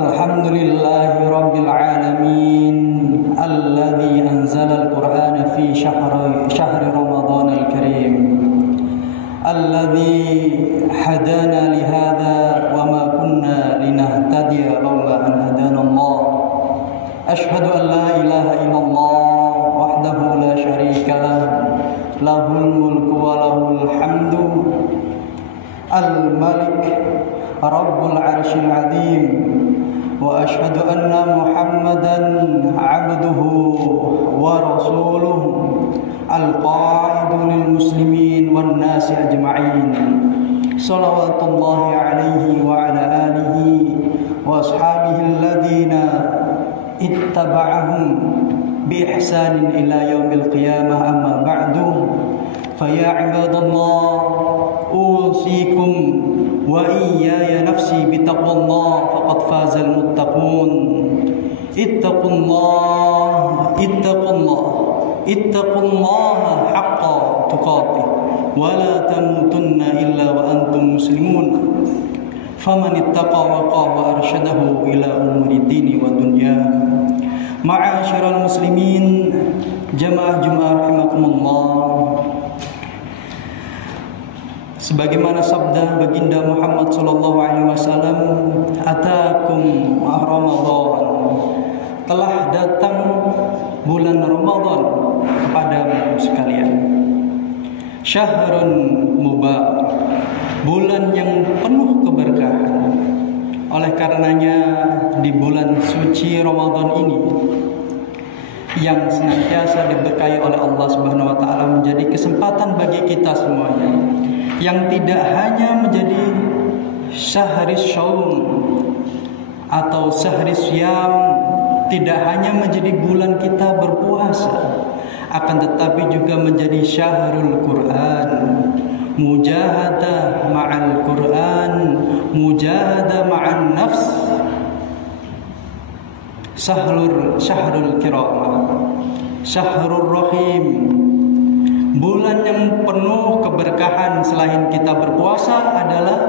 Alhamdulillahi Rabbil Alamin Alladhi anzala al-Qur'ana fi syahri Ramadan al-Karim Alladhi hadana lihada wa ma kunna linahtadiya lawla an hadana Allah Ashhadu an la ilaha illallah wahdahu la syarika lah lahul mulku wa lahul hamdu al-malik rabbul arsyil azim wa ashhadu anna Muhammadan abduhu wa rasuluhu al-qa'idu lil muslimin wan nasi ajma'in salawatullahi alaihi wa ala alihi wa ashabihi alladhina ittaba'ahum bi ihsanin ila yaumil qiyamah amma ba'du faya ibadallah usikum wa iyaya nafsi bitaqwallah faqad fazal muttaqun ittaqullaha haqqa tuqatih wa la tamutunna illa wa antum muslimun faman ittaqa waqa wa arsyadahu ila umuri dini wa dunya ma'asyiral muslimin jamaah Jumat rahimakumullah. Sebagaimana sabda baginda Muhammad sallallahu alaihi wasallam, atakum Ramadan, telah datang bulan Ramadan kepadamu sekalian. Syahrun mubarak, bulan yang penuh keberkahan. Oleh karenanya di bulan suci Ramadan ini yang senantiasa diberkahi oleh Allah Subhanahu wa taala menjadi kesempatan bagi kita semuanya yang tidak hanya menjadi syahri syaum atau syahri syam, tidak hanya menjadi bulan kita berpuasa, akan tetapi juga menjadi syahrul Quran, mujahadah ma'al Quran, mujahadah ma'an nafs, syahrul kiramah, syahrul rahim, bulan yang penuh keberkahan. Selain kita berpuasa adalah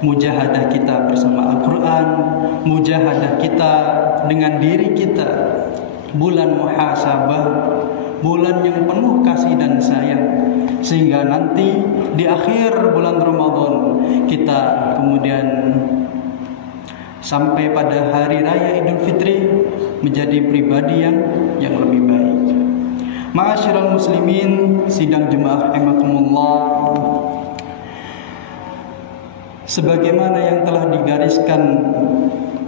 mujahadah kita bersama Al-Quran, mujahadah kita dengan diri kita, bulan muhasabah, bulan yang penuh kasih dan sayang, sehingga nanti di akhir bulan Ramadan kita kemudian sampai pada hari raya Idul Fitri menjadi pribadi yang lebih baik. Ma'asyiral muslimin, sidang jemaah rahimakumullah, sebagaimana yang telah digariskan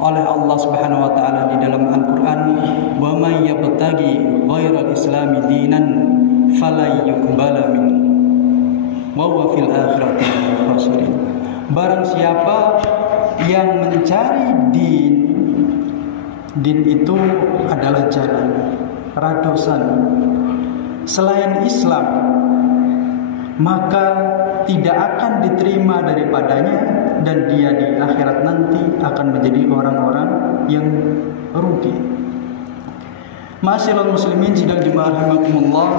oleh Allah Subhanahu wa taala di dalam Al-Qur'an, wa may yabtaghi ghairal islami dinan falan yuqbala min wa huwa fil akhirati minal khasirin. Barang siapa yang mencari din itu adalah jalan radosan selain Islam, maka tidak akan diterima daripadanya, dan dia di akhirat nanti akan menjadi orang-orang yang rugi. Ma'asyiral muslimin, sidang jemaah rahimakumullah,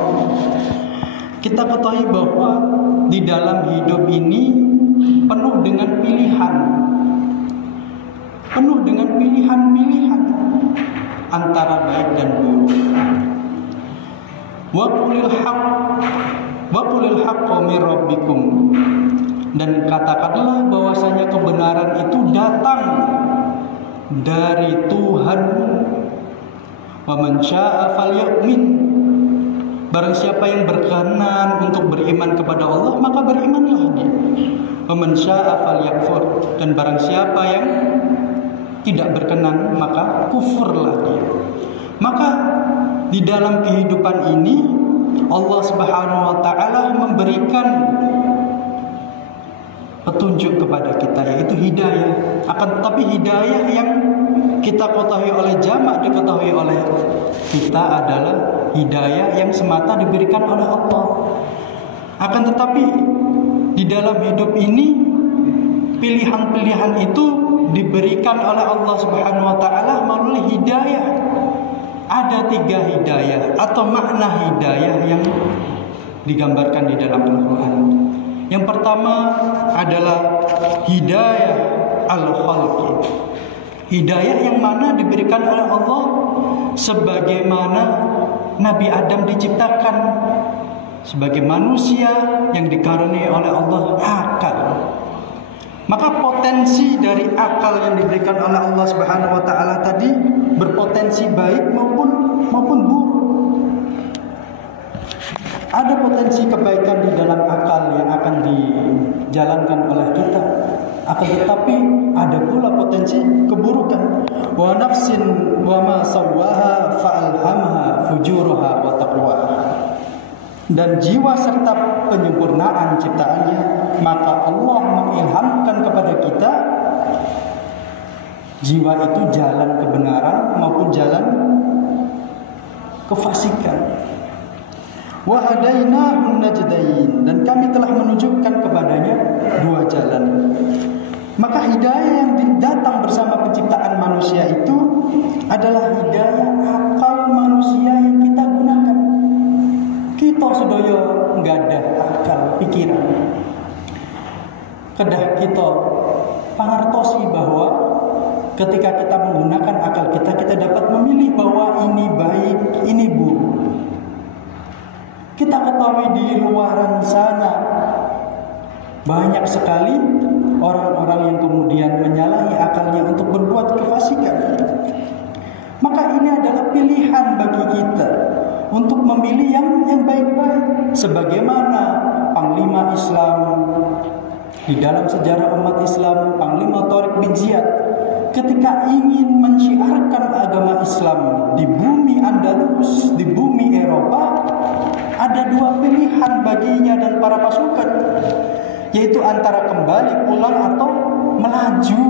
kita ketahui bahwa di dalam hidup ini penuh dengan pilihan, penuh dengan pilihan-pilihan antara baik dan buruk. Wa qulil haqqu min rabbikum, dan katakanlah bahwasanya kebenaran itu datang dari Tuhan. Wa man syaa'a falyu'min, barang siapa yang berkenan untuk beriman kepada Allah maka berimanlah dia. Wa man syaa'a falyakfur, dan barang siapa yang tidak berkenan maka kufurlah dia. Maka di dalam kehidupan ini Allah Subhanahu wa taala memberikan petunjuk kepada kita, yaitu hidayah. Akan tetapi hidayah yang kita ketahui oleh jamak, diketahui oleh kita adalah hidayah yang semata diberikan oleh Allah. Akan tetapi di dalam hidup ini pilihan-pilihan itu diberikan oleh Allah Subhanahu wa taala melalui hidayah. Ada 3 hidayah atau makna hidayah yang digambarkan di dalam Al-Quran. Yang pertama adalah hidayah al-khalqi, Hidayah yang mana diberikan oleh Allah sebagaimana Nabi Adam diciptakan sebagai manusia yang dikaruniai oleh Allah akal. Maka potensi dari akal yang diberikan oleh Allah Subhanahu wa taala tadi berpotensi baik maupun buruk. Ada potensi kebaikan di dalam akal yang akan dijalankan oleh kita. Akan tetapi ada pula potensi keburukan. Wa nafsin wa ma sawwaha fa'alhamaha fujuraha wa taqwaha. Dan jiwa serta penyempurnaan ciptaannya, maka Allah mengilhamkan kepada kita jiwa itu jalan kebenaran maupun jalan kefasikan. Wa hadainahun najdain, dan kami telah menunjukkan kepadanya dua jalan. Maka hidayah yang datang bersama penciptaan manusia itu adalah hidayah akal manusia yang kita gunakan. Kita sedaya enggak ada akal pikiran. Kedah kita pangertosi bahwa ketika kita menggunakan akal kita dapat memilih bahwa ini baik, ini buruk. Kita ketahui di luaran sana banyak sekali orang-orang yang kemudian menyalahi akalnya untuk berbuat kefasikan. Maka ini adalah pilihan bagi kita untuk memilih yang baik-baik. Sebagaimana Panglima Islam di dalam sejarah umat Islam, Panglima Tariq bin Ziyad, ketika ingin menciarkan agama Islam di bumi Andalus, di bumi Eropa, ada dua pilihan baginya dan para pasukan, yaitu antara kembali pulang atau melaju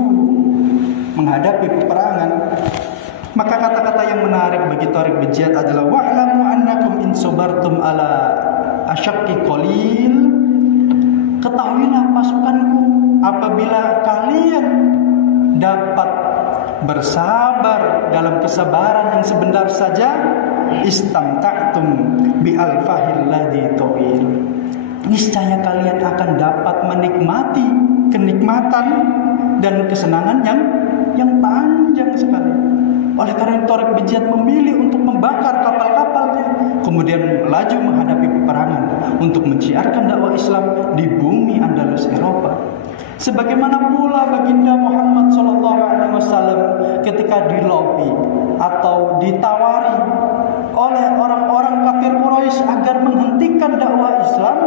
menghadapi peperangan. Maka kata-kata yang menarik bagi Tariq bin Ziyad adalah wa'lamu annakum in sabartum ala asyaqqi qalil. Ketahuilah pasukanku, apabila kalian dapat bersabar dalam kesabaran yang sebentar saja, istamta'tum bi alfahil ladzi tawil, niscaya kalian akan dapat menikmati kenikmatan dan kesenangan yang panjang sekali. Oleh karena itu Tariq bin Ziyad memilih untuk membakar kapal-kapalnya, kemudian melaju menghadapi peperangan untuk menciarkan dakwah Islam di bumi Andalus Eropa. Sebagaimana pula baginda Muhammad SAW ketika dilobi atau ditawari oleh orang-orang kafir Quraisy agar menghentikan dakwah Islam,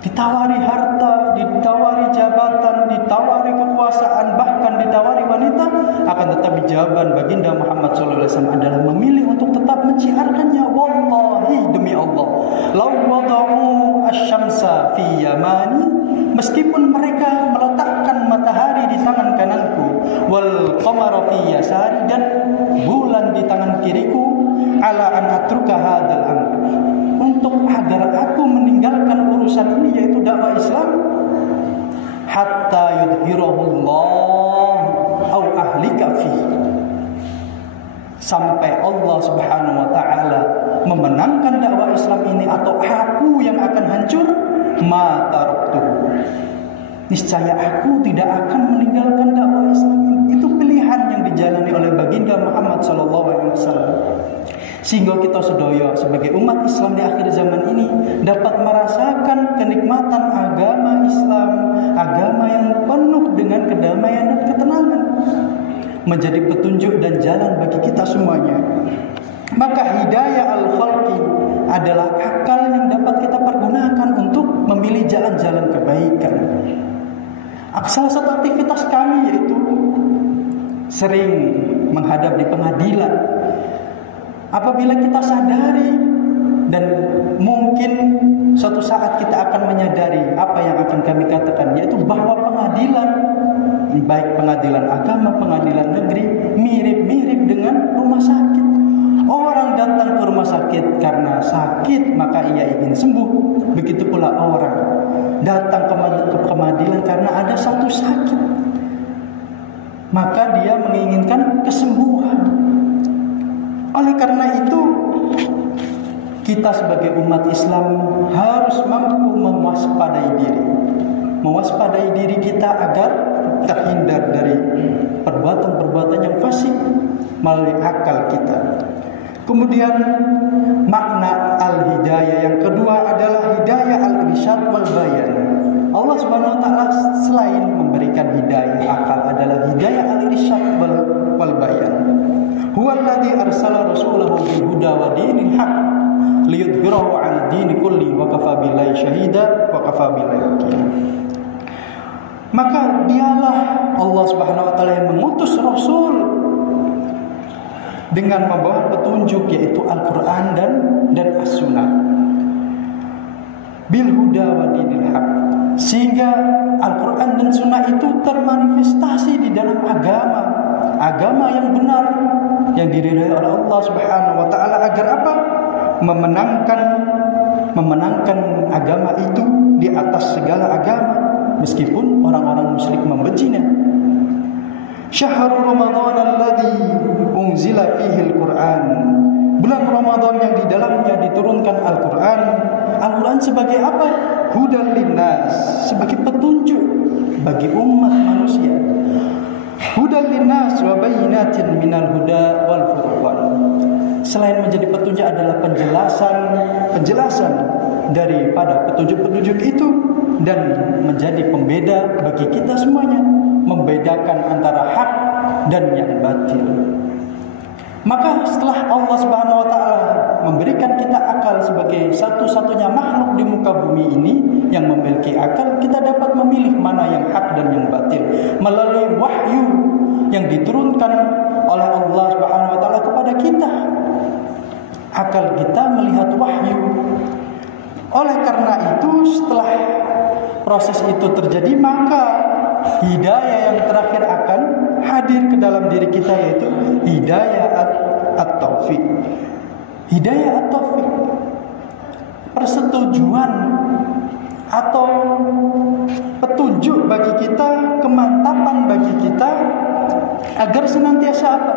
ditawari harta, ditawari jabatan, ditawari kekuasaan, bahkan ditawari wanita, akan tetapi jawaban baginda Muhammad SAW adalah memilih untuk tetap menciarkannya. Wallahi, demi Allah, law wada'u asy-syamsa fi yamani, meskipun mereka meletakkan matahari di tangan kananku, wal qamara fi yasari, dan bulan di tangan kiriku, ala an atruka hadzal amr, untuk agar aku meninggalkan urusan ini, yaitu dakwah Islam, hatta yudhirahullah au ahlika fi, sampai Allah Subhanahu wa taala memenangkan dakwah Islam ini atau aku yang akan hancur, ma taraktuhu, niscaya aku tidak akan meninggalkan dakwah Islam ini. Itu pilihan yang dijalani oleh baginda Muhammad SAW. Sehingga kita sedaya sebagai umat Islam di akhir zaman ini dapat merasakan kenikmatan agama Islam, agama yang penuh dengan kedamaian dan ketenangan, menjadi petunjuk dan jalan bagi kita semuanya. Maka hidayah al-khalqi adalah akal yang dapat kita pergunakan untuk memilih jalan-jalan kebaikan. Salah satu aktivitas kami yaitu sering menghadap di pengadilan. Apabila kita sadari, dan mungkin suatu saat kita akan menyadari apa yang akan kami katakan, yaitu bahwa pengadilan, baik pengadilan agama, pengadilan negeri, mirip-mirip dengan rumah sakit. Orang datang ke rumah sakit karena sakit, maka ia ingin sembuh. Begitu pula orang datang ke pengadilan karena ada satu sakit, maka dia menginginkan kesembuhan. Oleh karena itu, kita sebagai umat Islam harus mampu mewaspadai diri kita agar terhindar dari perbuatan-perbuatan yang fasik melalui akal kita. Kemudian makna al-hidayah yang kedua adalah hidayah al-irsyad wal bayan. Allah Subhanahu wa taala selain memberikan hidayah akal adalah hidayah al-irsyad wal bayan. Huwallazi arsala rasulahu bil huda wa dinil haq liyudhhirahu 'ala dini kulli wa kafa billahi syahida wa kafa billahi wakila. Maka dialah Allah Subhanahu wa taala yang mengutus rasul dengan membawa petunjuk, yaitu Al-Quran dan As-Sunnah, bil huda wa dinil haq, sehingga Al-Quran dan Sunnah itu termanifestasi di dalam agama yang benar, yang diridhai oleh Allah Subhanahu wa taala, agar apa? Memenangkan agama itu di atas segala agama, meskipun orang-orang musyrik membencinya. Syahrul Ramadan alladzi unzila fihi al-Qur'an. Bulan Ramadan yang di dalamnya diturunkan Al-Qur'an. Al-Qur'an sebagai apa? Hudal linnas, sebagai petunjuk bagi umat manusia. Hudal linnas wa bayyinatin minal huda wal furqan. Selain menjadi petunjuk adalah penjelasan daripada petunjuk-petunjuk itu, dan menjadi pembeda bagi kita semuanya, membedakan antara hak dan yang batil. Maka setelah Allah Subhanahu wa taala memberikan kita akal sebagai satu-satunya makhluk di muka bumi ini yang memiliki akal, kita dapat memilih mana yang hak dan yang batil melalui wahyu yang diturunkan oleh Allah Subhanahu wa taala kepada kita. Akal kita melihat wahyu. Oleh karena itu, setelah proses itu terjadi, maka hidayah yang terakhir akan hadir ke dalam diri kita, yaitu hidayah at-taufik. Hidayah at-taufik, persetujuan atau petunjuk bagi kita, kemantapan bagi kita agar senantiasa apa?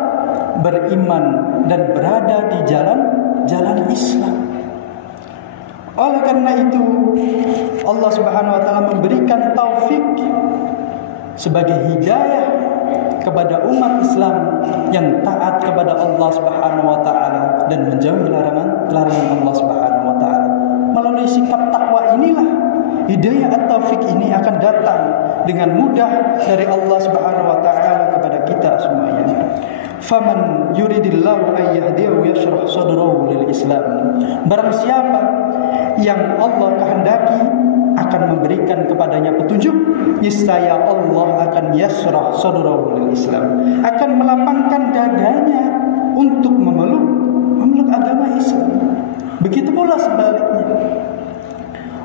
Beriman dan berada di jalan Islam. Oleh karena itu, Allah Subhanahu wa taala memberikan taufik sebagai hidayah kepada umat Islam yang taat kepada Allah Subhanahu wa taala dan menjauhi larangan Allah Subhanahu wa taala. Melalui sikap takwa inilah hidayah at-taufik ini akan datang dengan mudah dari Allah Subhanahu wa taala kepada kita semuanya. Faman yuridillahu an yahdiyahu yashrah sadrahu lil Islam. Barang siapa yang Allah kehendaki akan memberikan kepadanya petunjuk, niscaya Allah akan yashrah sadrahu lil Islam, akan melapangkan dadanya untuk memeluk agama Islam. Begitu pula sebaliknya.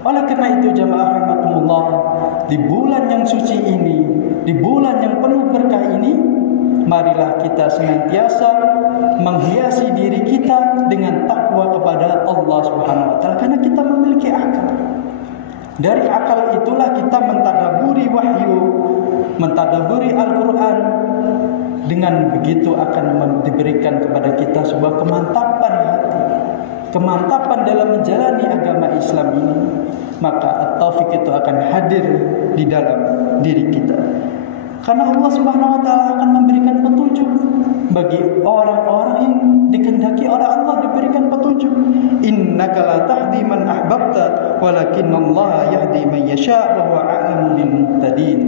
Oleh karena itu, jamaah rahimakumullah, di bulan yang suci ini, di bulan yang penuh berkah ini, marilah kita senantiasa menghiasi diri kita dengan takwa kepada Allah Subhanahu wa taala, karena kita memiliki akal. Dari akal itulah kita mentadaburi wahyu, mentadaburi Al-Quran. Dengan begitu akan diberikan kepada kita sebuah kemantapan hati, kemantapan dalam menjalani agama Islam ini. Maka at-taufik itu akan hadir di dalam diri kita, karena Allah Subhanahu wa taala akan memberikan petunjuk bagi orang-orang yang dikehendaki oleh Allah diberikan petunjuk. Innaka la tahdi man ahbabta walakinnallaha yahdi man yasha wa huwa a'lamu bil muhtadin.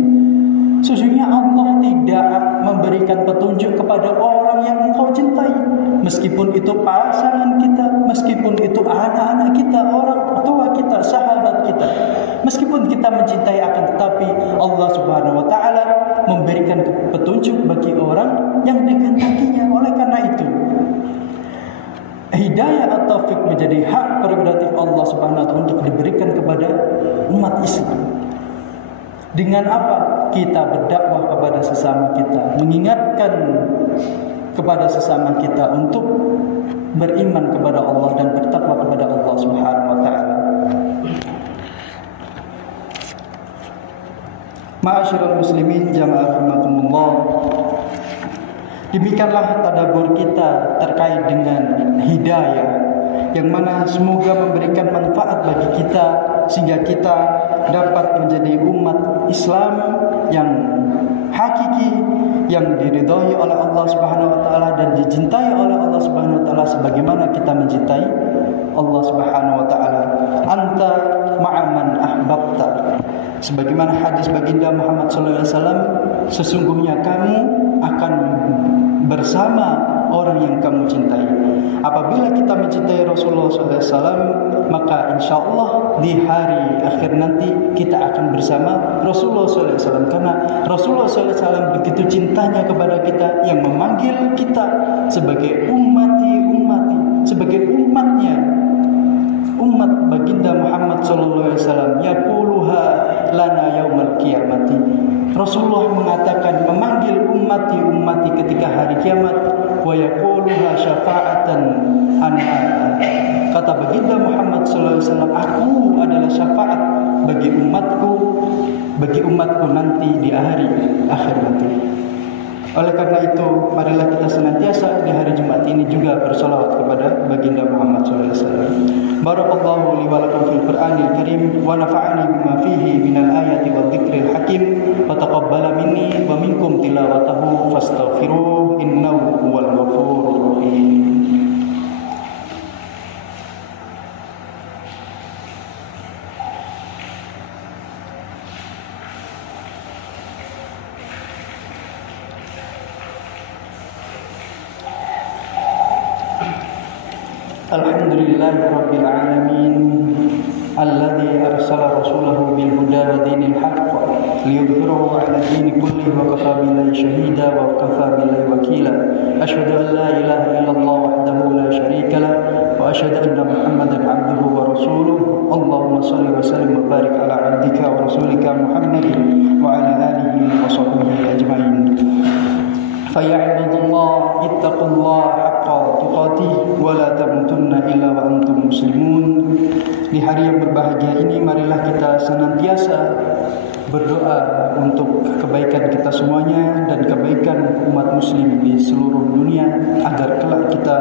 Sesungguhnya Allah tidak memberikan petunjuk kepada orang yang engkau cintai, meskipun itu pasangan kita, meskipun itu anak-anak kita, orang tua kita, sahabat kita. Meskipun kita mencintai, akan tetapi Allah Subhanahu wa taala memberikan petunjuk bagi orang yang dikehendakinya. Oleh karena itu, hidayah atau taufik menjadi hak prerogatif Allah Subhanahu wa taala untuk diberikan kepada umat Islam. Dengan apa? Kita berdakwah kepada sesama kita, mengingatkan kepada sesama kita untuk beriman kepada Allah dan bertakwa kepada Allah Subhanahu wa taala. Ma'asyiral muslimin jamaah rahimakumullah, demikianlah tadabbur kita terkait dengan hidayah, yang mana semoga memberikan manfaat bagi kita sehingga kita dapat menjadi umat Islam yang hakiki yang diridhai oleh Allah Subhanahu wa taala dan dicintai oleh Allah Subhanahu wa taala sebagaimana kita mencintai Allah Subhanahu wa taala. Anta ma'aman ahbabta. Sebagaimana hadis baginda Muhammad sallallahu alaihi wasallam, sesungguhnya kamu akan bersama orang yang kamu cintai. Apabila kita mencintai Rasulullah SAW, maka insya Allah di hari akhir nanti kita akan bersama Rasulullah SAW. Karena Rasulullah SAW begitu cintanya kepada kita, yang memanggil kita sebagai ummati, sebagai umatnya, umat baginda Muhammad SAW. Yaquluha lana yaumal qiyamati. Rasulullah mengatakan, memanggil ummati ketika hari kiamat. Wa yaquluha syafa'atan anha. Kata baginda Muhammad sallallahu alaihi wasallam, aku adalah syafaat bagi umatku nanti di hari akhir nanti. Oleh karena itu, marilah kita senantiasa di hari Jumat ini juga bersolawat kepada baginda Muhammad sallallahu alaihi wasallam. Barakallahu li wa lakum fil Qur'anil Karim wa nafa'ani bima fihi minal ayati wadh-dhikril hakim wa taqabbala minni wa minkum tilawatahu fastaghfiruh innahu huwal ghafurur rahim. Alhamdulillahi Rabbil Alamin Alladhi arsala rasulahu bil huda wa dinil haqq liyudhhirahu ala dini kullihi wa kafa billahi shahida wa kafa billahi wakila. Ashhadu an la ilaha illallah wahdahu la sharika lah wa ashhadu anna Muhammadan abduhu wa rasuluh. Allahumma salli wa sallim wa barik ala abdika wa rasulika Muhammadin wa ala alihi wa sahbihi ajma'in. Fa ya ibadallah ittaqullaha haqqa tuqatih wa la tamutunna illa wa antum muslimun. Di hari yang berbahagia ini, marilah kita senantiasa berdoa untuk kebaikan kita semuanya dan kebaikan umat muslim di seluruh dunia, agar kelak kita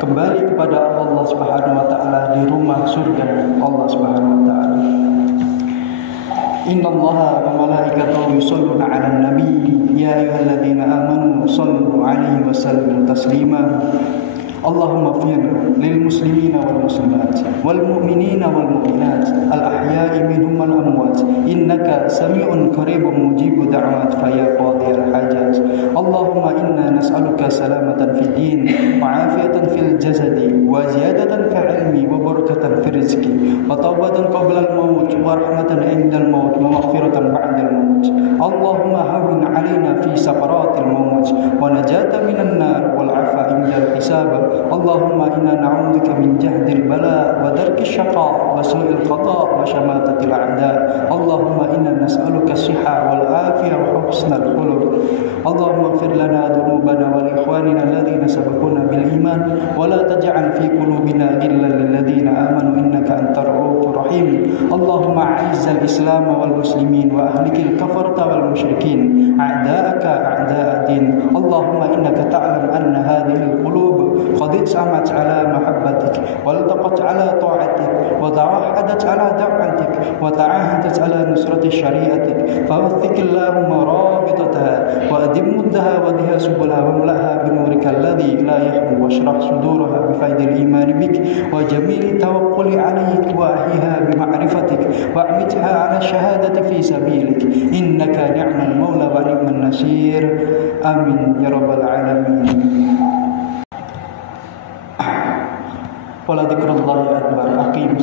kembali kepada Allah Subhanahu wa taala di rumah surga Allah Subhanahu wa taala. Inna Allaha wa malaikatahu yusholluna 'alan nabi ya ayyuhalladzina amanu shallu 'alaihi wa sallimu taslima. Allahumma ighfir lil muslimina wal muslimat wal mu'minina wal mu'minat al ahya'i minhum wal amwat innaka sami'un qaribun mujibud da'wat fa ya qadhiyal hajat. Allahumma inna nas'aluka salamatan fid din wa 'afiyatan fil jasadi wa ziyadatan fil ilmi wa barakatan fil rizqi wa tawbatan qabla al maut wa rahmatan 'inda al maut wa maghfiratan ba'da al maut. Allahumma hawwin 'alaina fi sakaratil maut wa najatan minan nar wal 'afwa 'inda al hisab. Allahumma inna na'udzubika min jahdil bala wa darkis syaqa wa su'il qada wa syamatatil a'da. Allahumma inna nas'aluka as-sihha wal afiyah wa husnal khuluq. Allahumma ighfir lana dhunubana wa li ikhwanina alladhina sabaquna bil iman wa la taj'al fi qulubina ghillan lil ladzina amanu innaka antar ra'ufur rahim. Allahumma a'izzal islam wal muslimin wa ahlikil kafarata wal musyrikin a'da'aka a'da'ad din. Allahumma innaka ta'lam anna hadhihi al qulub قد اجتمعت على محبتك والتقت على طاعتك وتوحدت على دعوتك وتعاهدت على نصرة شريعتك فوثق اللهم رابطتها وأدم مدها ودها سبلها واملأها بنورك الذي لا يخلو واشرح صدورها بفيض الإيمان بك وجميل التوكل عليك وأحيها بمعرفتك وأعمتها على الشهادة في سبيلك إنك نعم المولى ونعم النصير آمين يا رب العالمين. Wala dzikrullahi akbar. Aqim